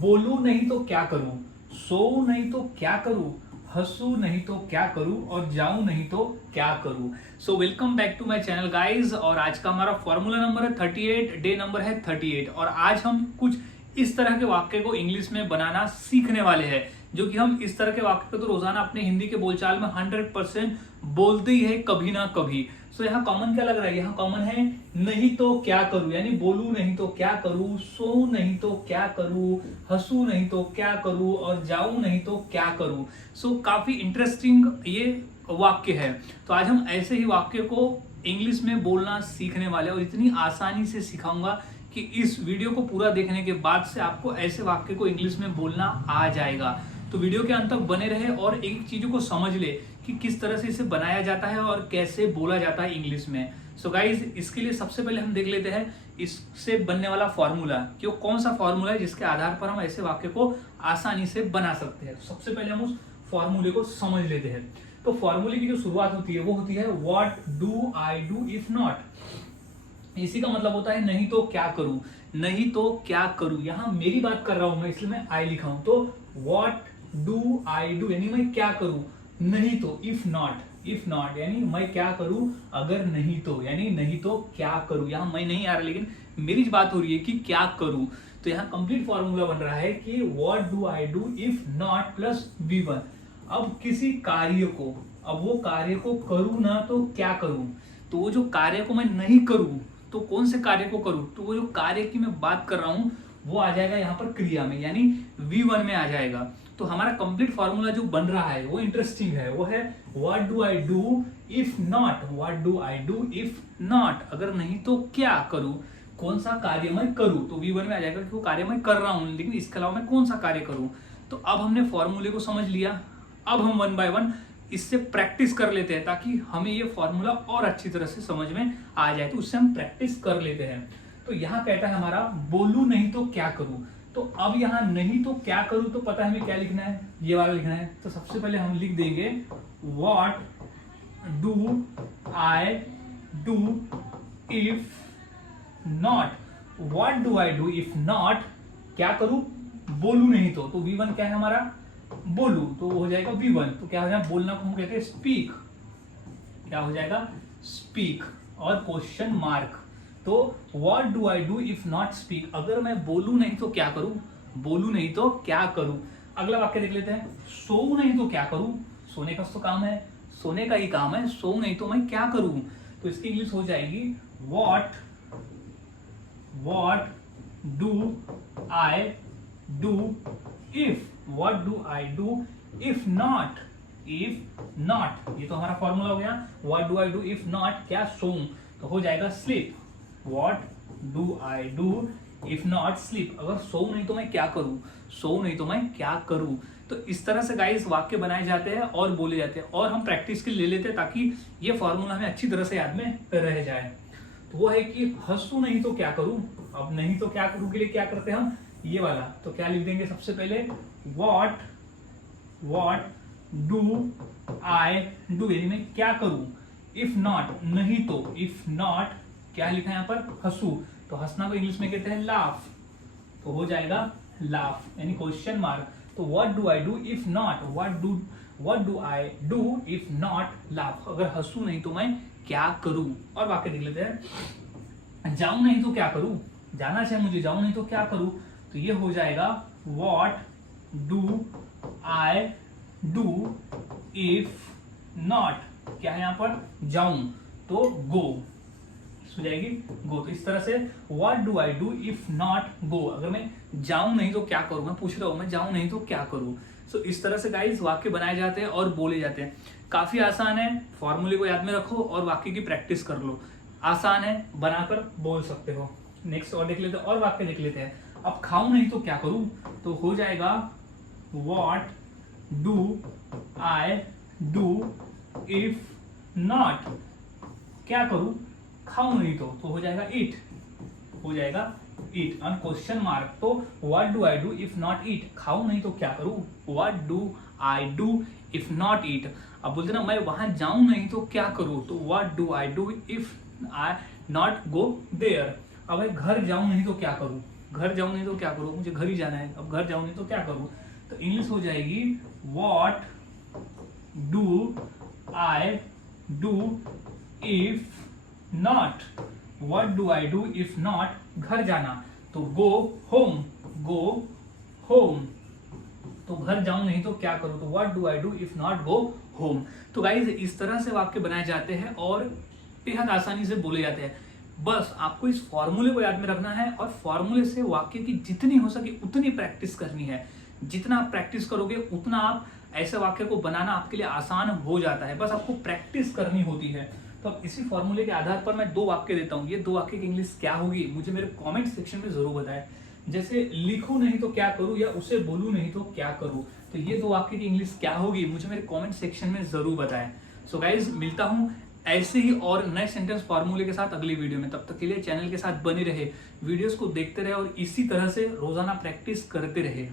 बोलूं नहीं तो क्या करूं, सोऊं नहीं तो क्या करूं, हंसू नहीं तो क्या करूं और जाऊं नहीं तो क्या करूं। So welcome back to my channel guys. और आज का हमारा फॉर्मूला नंबर है 38, डे नंबर है 38। और आज हम कुछ इस तरह के वाक्य को इंग्लिश में बनाना सीखने वाले हैं, जो कि हम इस तरह के वाक्य को तो रोजाना अपने हिंदी के बोलचाल में 100% बोलते ही है कभी ना कभी। सो यहाँ कॉमन क्या लग रहा है, यहाँ कॉमन है नहीं तो क्या करूं, यानी बोलूं नहीं तो क्या करूं, सोऊं नहीं तो क्या करूं, हंसू नहीं तो क्या करूं और जाऊं नहीं तो क्या करूं। सो काफी इंटरेस्टिंग ये वाक्य है। तो आज हम ऐसे ही वाक्य को इंग्लिश में बोलना सीखने वाले और इतनी आसानी से सिखाऊंगा कि इस वीडियो को पूरा देखने के बाद से आपको ऐसे वाक्य को इंग्लिश में बोलना आ जाएगा। तो वीडियो के अंत तक बने रहे और एक चीजों को समझ ले कि किस तरह से इसे बनाया जाता है और कैसे बोला जाता है इंग्लिश में। सो गाइज, इसके लिए सबसे पहले हम देख लेते हैं इससे बनने वाला फॉर्मूला, कि वो कौन सा फॉर्मूला है जिसके आधार पर हम ऐसे वाक्य को आसानी से बना सकते हैं। सबसे पहले हम उस फॉर्मूले को समझ लेते हैं। तो फॉर्मूले की जो शुरुआत होती है वो होती है what do I do if not. इसी का मतलब होता है नहीं तो क्या करूं, नहीं तो क्या करूं। यहां मेरी बात कर रहा हूं मैं, इसलिए मैं आई लिखा हूं। तो व्हाट डू आई डू यानी मैं क्या करूं, नहीं तो इफ नॉट यानी मैं क्या करूं अगर नहीं तो, यानी नहीं तो क्या करूं। यहां मैं नहीं आ रहा, लेकिन मेरी बात हो रही है कि क्या करूं। तो यहाँ कंप्लीट फॉर्मूला बन रहा है कि what do I do if not plus V1। अब किसी कार्य को, अब वो कार्य को करूं ना तो क्या करूं। तो वो जो कार्य को मैं नहीं करूं तो कौन से कार्य को करूं, तो वो जो कार्य की मैं बात कर रहा हूं वो आ जाएगा यहाँ पर क्रिया में, यानी V1 में आ जाएगा। तो हमारा कंप्लीट फॉर्मूला जो बन रहा है वो इंटरेस्टिंग है। वो है what do I do if not, what do I do if not, अगर नहीं तो क्या करूं, कौन सा कार्य मैं करूं। तो V1 में आ जाएगा कि वो कार्य मैं कर रहा हूं, लेकिन इसके अलावा मैं कौन सा कार्य करूं। तो अब हमने फॉर्मूले को समझ लिया। अब हम 1 बाय 1 इससे प्रैक्टिस कर लेते हैं ताकि हमें ये फॉर्मूला और अच्छी तरह से समझ में आ जाए। तो उससे हम प्रैक्टिस कर लेते हैं। तो यहाँ कहता है हमारा बोलू नहीं तो क्या करूं। तो अब यहाँ नहीं तो क्या करूं, तो पता है हमें क्या लिखना है, ये वाला लिखना है। तो सबसे पहले हम लिख देंगे what do I do if not. What do I do if not, क्या करूं, बोलू नहीं तो। तो V1 क्या है हमारा, बोलू, तो वो हो जाएगा V1। तो क्या हो जाएगा, बोलना को हम कहते हैं स्पीक, क्या हो जाएगा स्पीक और क्वेश्चन मार्क। तो what do I do if not speak, अगर मैं बोलू नहीं तो क्या करूं, बोलू नहीं तो क्या करूं। अगला वाक्य देख लेते हैं, सोऊं नहीं तो क्या करूं। सोने का तो काम है, सोने का ही काम है, सोऊं नहीं तो मैं क्या करूं। तो इसकी इंग्लिश हो जाएगी what do I do if, what do I do if not, ये तो हमारा फॉर्मूला हो गया। What do I do if not, क्या सोऊं, तो हो जाएगा sleep. What do I do if not sleep, अगर सोऊं नहीं तो मैं क्या करूं, सोऊं नहीं तो मैं क्या करूं। तो इस तरह से गाइस वाक्य बनाए जाते हैं और बोले जाते हैं, और हम प्रैक्टिस के लिए ले लेते हैं ताकि ये फॉर्मूला हमें अच्छी तरह से याद में रह जाए। तो वो है कि हंसू नहीं तो क्या करूं। अब नहीं तो क्या करूं के लिए क्या करते हैं हम, ये वाला। तो क्या लिख देंगे सबसे पहले व्हाट डू आई डू यानी मैं क्या करूं, इफ नॉट नहीं तो, इफ नॉट क्या लिखा है यहाँ पर, हंसू। तो हंसना को इंग्लिश में कहते हैं लाफ, तो हो जाएगा लाफ यानी क्वेश्चन मार्क। तो what do I do if not, what do I do if not laugh, अगर हंसू नहीं तो मैं क्या करूं। और वाक्य देख लेते हैं, जाऊं नहीं तो क्या करूं, जाना चाहिए मुझे, जाऊं नहीं तो क्या करूं। तो ये हो जाएगा what do I do if not, क्या है यहाँ पर, जाऊं, तो गो हो जाएगी गो। तो इस तरह से what do I do if not go, अगर मैं जाऊं नहीं तो क्या करूं, मैं पूछ रहा हूं मैं जाऊं नहीं तो क्या करूं। सो इस तरह से गाइस वाक्य बनाए जाते हैं और बोले जाते हैं। काफी आसान है, फॉर्मूले को याद में रखो और वाक्य की प्रैक्टिस कर लो। आसान है, बनाकर बोल सकते हो। नेक्स्ट और देख लेते हैं, और वाक्य देख लेते हैं। अब खाऊं नहीं तो क्या करूं, तो हो जाएगा what do I do if not, क्या करूं, खाऊं नहीं तो हो जाएगा ईट, हो जाएगा ईट ऑन क्वेश्चन मार्क। तो what do I do if not eat, खाऊं नहीं तो क्या करूं, what do I do if not eat. अब बोलते ना मैं वहां जाऊं नहीं तो क्या करूं, तो what do I do if I not go there. अब मैं घर जाऊं नहीं तो क्या करूं, घर जाऊं नहीं तो क्या करूं, मुझे घर ही जाना है, अब घर जाऊं नहीं तो क्या करूं, तो इंग्लिश हो जाएगी what do I do if not, what do I do if not घर जाना, तो गो होम, गो होम, तो घर जाऊं नहीं तो क्या करूं, तो what do I do if not go home. तो गाइज इस तरह से वाक्य बनाए जाते हैं और बेहद आसानी से बोले जाते हैं। बस आपको इस फॉर्मूले को याद में रखना है और फॉर्मूले से वाक्य की जितनी हो सके उतनी प्रैक्टिस करनी है। जितना आप प्रैक्टिस करोगे उतना आप ऐसे वाक्य को बनाना आपके लिए आसान हो जाता है, बस आपको प्रैक्टिस करनी होती है। तो अब इसी फॉर्मूले के आधार पर मैं 2 वाक्य देता हूँ, ये 2 वाक्य की इंग्लिश क्या होगी मुझे मेरे कॉमेंट सेक्शन में जरूर बताएं। जैसे लिखूं नहीं तो क्या करूं या उसे बोलूं नहीं तो क्या करूं, तो ये 2 वाक्य की इंग्लिश क्या होगी मुझे मेरे कमेंट सेक्शन में जरूर बताएं। सो गाइज मिलता हूं ऐसे ही और नए सेंटेंस फॉर्मूले के साथ अगली वीडियो में। तब तक के लिए चैनल के साथ बने रहे, वीडियोस को देखते रहे और इसी तरह से रोजाना प्रैक्टिस करते रहे।